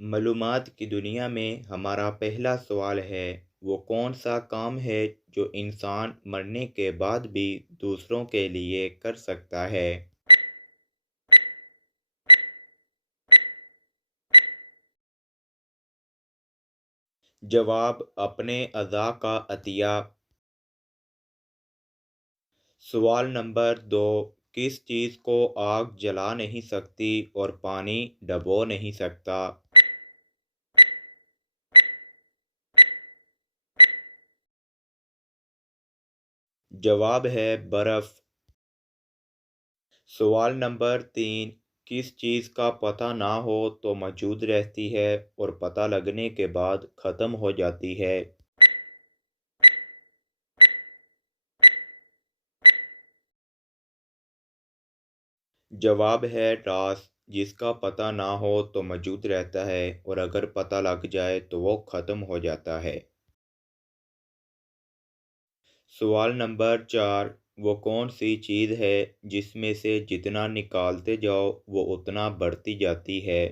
मालूमात की दुनिया में हमारा पहला सवाल है, वो कौन सा काम है जो इंसान मरने के बाद भी दूसरों के लिए कर सकता है? जवाब: अपने अज़ा का अतिया। सवाल नंबर 2: किस चीज़ को आग जला नहीं सकती और पानी डबो नहीं सकता? जवाब है बर्फ़। सवाल नंबर 3: किस चीज़ का पता ना हो तो मौजूद रहती है और पता लगने के बाद ख़त्म हो जाती है? जवाब है रास, जिसका पता ना हो तो मौजूद रहता है और अगर पता लग जाए तो वो ख़त्म हो जाता है। सवाल नंबर 4: वो कौन सी चीज़ है जिसमें से जितना निकालते जाओ वो उतना बढ़ती जाती है?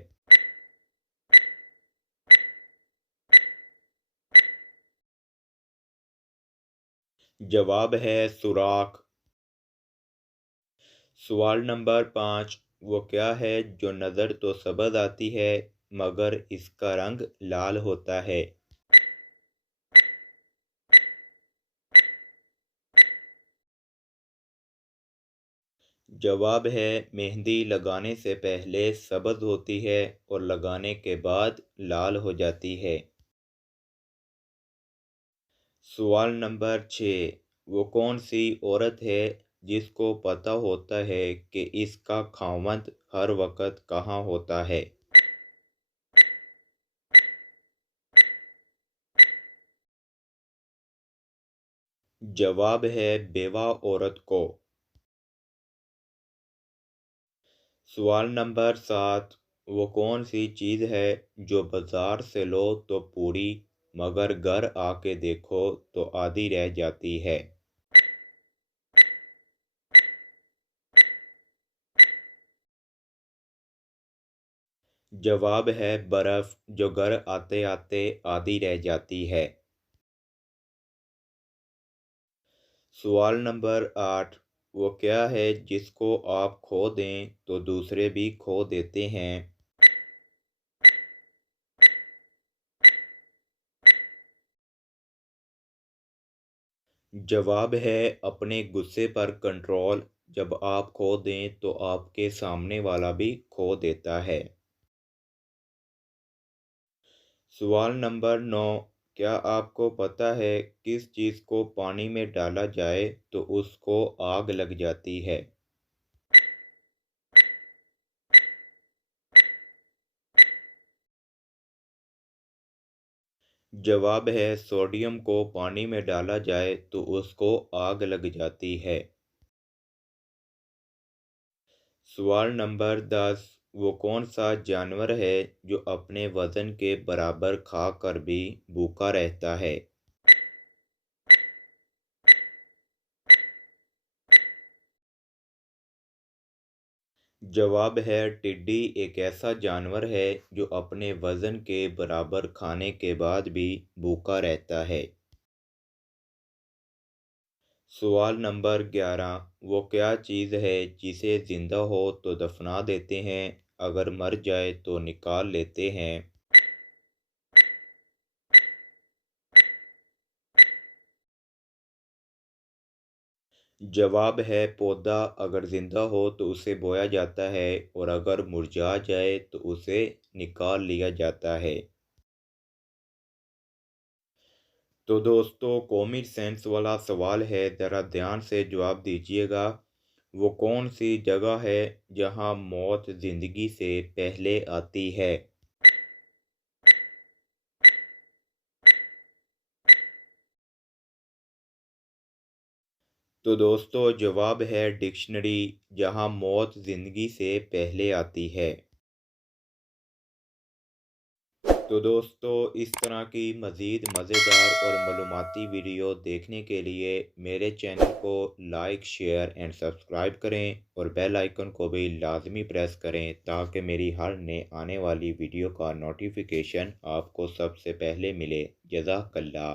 जवाब है सुराख। सवाल नंबर 5: वो क्या है जो नज़र तो सब्ज़ आती है मगर इसका रंग लाल होता है? जवाब है मेहंदी लगाने से पहले सब्ज़ होती है और लगाने के बाद लाल हो जाती है। सवाल नंबर 6: वो कौन सी औरत है जिसको पता होता है कि इसका खामद हर वक्त कहाँ होता है? जवाब है बेवा औरत को। सवाल नंबर 7: वो कौन सी चीज़ है जो बाज़ार से लो तो पूरी मगर घर आके देखो तो आधी रह जाती है? जवाब है बर्फ़, जो घर आते आते आधी रह जाती है। सवाल नंबर 8: वो क्या है जिसको आप खो दें तो दूसरे भी खो देते हैं? जवाब है अपने गुस्से पर कंट्रोल। जब आप खो दें तो आपके सामने वाला भी खो देता है। सवाल नंबर 9: क्या आपको पता है किस चीज़ को पानी में डाला जाए तो उसको आग लग जाती है? जवाब है सोडियम को पानी में डाला जाए तो उसको आग लग जाती है। सवाल नंबर 10: वो कौन सा जानवर है जो अपने वज़न के बराबर खा कर भी भूखा रहता है? जवाब है टिड्डी एक ऐसा जानवर है जो अपने वज़न के बराबर खाने के बाद भी भूखा रहता है। सवाल नंबर 11: वो क्या चीज़ है जिसे ज़िंदा हो तो दफना देते हैं, अगर मर जाए तो निकाल लेते हैं? जवाब है पौधा, अगर ज़िंदा हो तो उसे बोया जाता है और अगर मुरझा जाए तो उसे निकाल लिया जाता है। तो दोस्तों, कॉमन सेंस वाला सवाल है, ज़रा ध्यान से जवाब दीजिएगा। वो कौन सी जगह है जहाँ मौत ज़िंदगी से पहले आती है? तो दोस्तों, जवाब है डिक्शनरी, जहाँ मौत ज़िंदगी से पहले आती है। तो दोस्तों इस तरह की मज़ीद मज़ेदार और मालूमाती वीडियो देखने के लिए मेरे चैनल को लाइक शेयर एंड सब्सक्राइब करें और बेल आइकन को भी लाजमी प्रेस करें ताकि मेरी हर नए आने वाली वीडियो का नोटिफिकेशन आपको सबसे पहले मिले। जज़ाकल्लाह।